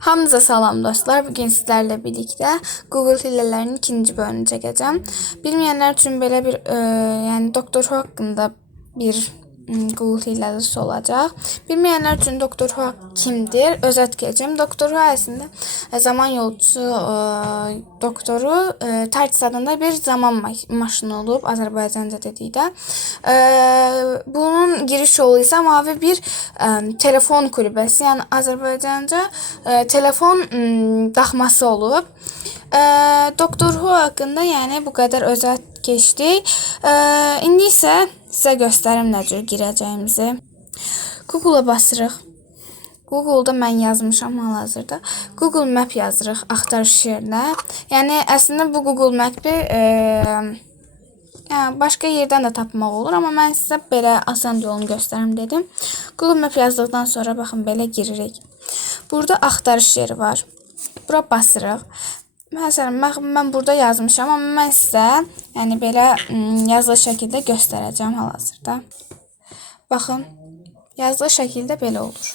Hamınıza salam dostlar. Bugün sizlerle birlikte Google hilelerinin ikinci bölümünü çekeceğim. Bilmeyenler için böyle bir e, yani Doktor Who hakkında bir Google hiləsi olacaq. Bilmeyenler için Doktor Who kimdir? Özet geçeyim. Doktor Who aslında e, zaman yolcusu e, doktoru e, TARDIS adında bir zaman ma- maşını olub Azərbaycanca dedikdə. E, bunun giriş yolu isə mavi bir e, telefon kulübəsi, yəni Azərbaycanca e, telefon mm, daxması olub. E, Doktor Who haqqında yəni bu qədər özət keçdik. E, indi isə sizə göstərim nə cür girəcəyimizi. Google-a basırıq. Google-da mən yazmışam hal-hazırda. Google Map yazırıq axtarış yerinə. Yəni əslində bu Google Map-i e, yəni başqa yerdən də tapmaq olur, amma mən sizə belə asan yolunu göstərim dedim. Google Map yazdıqdan sonra baxın belə giririk. Burada axtarış yeri var. Bura basırıq. Məsələn, mən, mən burada yazmışam, amma mən sizə yəni belə ım, yazılı şəkildə göstərəcəm hal-hazırda. Baxın, yazılı şəkildə belə olur.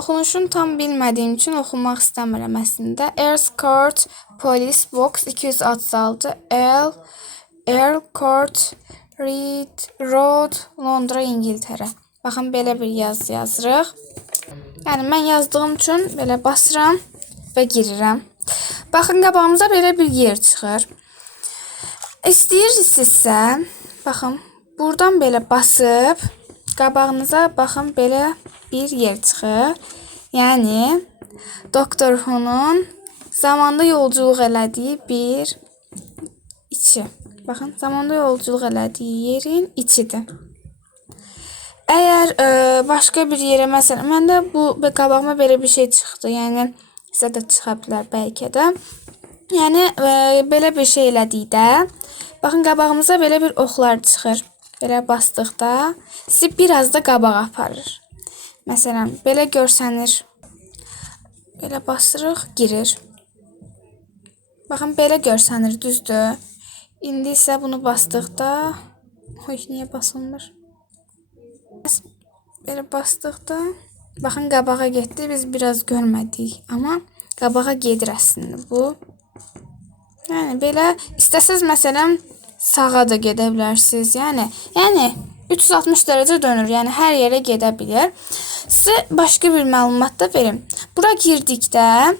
Oxunuşunu tam bilmədiyim üçün oxumaq istəmirəm əslində. Earls Court Police Box 236 L Earl Court Reed Road Londra İngiltərə. Baxın belə bir yazı yazırıq. Yəni mən yazdığım üçün belə basıram və girirəm. Baxın qabağımıza belə bir yer çıxır. İstəyirsinizsə, baxın, buradan belə basıb qabağınıza baxın belə bir yer çıxır. Yəni Doktor Who-nun zamanda yolculuq elədiyi bir içi. Baxın, zamanda yolculuq elədiyi yerin içidir. Əgər ə, başqa bir yerə məsələn, məndə bu qabağıma belə bir şey çıxdı. Yəni sizə də çıxa bilər bəlkə də. Yəni ə, belə bir şey elədikdə, baxın qabağımıza belə bir oxlar çıxır. Belə basdıqda sizi biraz da qabağa aparır. Məsələn, belə görsənir. Belə basırıq, girir. Baxın belə görsənir, düzdür? İndi isə bunu basdıqda, oy niyə basılmır? Belə basdıqda baxın qabağa getdi. Biz biraz görmədik, amma qabağa gedir əslində bu. Yəni belə istəsəz məsələn sağa da gedə bilərsiniz. Yəni, yəni 360 dərəcə dönür. Yəni hər yerə gedə bilər. Sizə başqa bir məlumat da verim. Bura girdikdə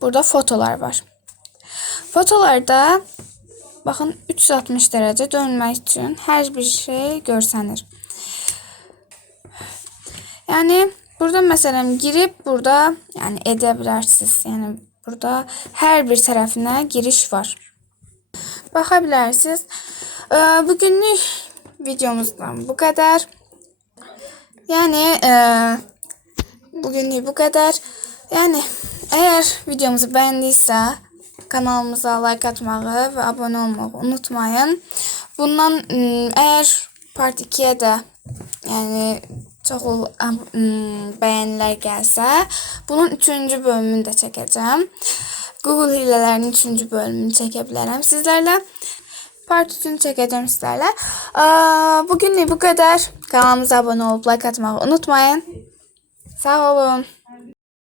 burada fotolar var. Fotolarda baxın 360 dərəcə dönmək üçün hər bir şey görsənir. Yəni burada məsələn girib burada yəni edə bilərsiniz. Yəni burada hər bir tərəfinə giriş var. Baxa bilərsiniz. Ee, bugünlük videomuzdan bu kadar. Yəni e, bugünlük bu kadar. Yəni əgər videomuzu bəyəndiysə kanalımıza like atmağı və abunə olmağı unutmayın. Bundan ım, əgər part 2-yə də yəni çox ım, bəyənilər gəlsə, bunun 3-cü bölümünü də çəkəcəm. Google hilələrinin 3-cü bölümünü çəkə bilərəm sizlərlə. Part 3'ünü çəkəcəm sizlərlə. Bugünlük bu qədər. Kanalımıza abunə olub like atmağı unutmayın. Sağ olun.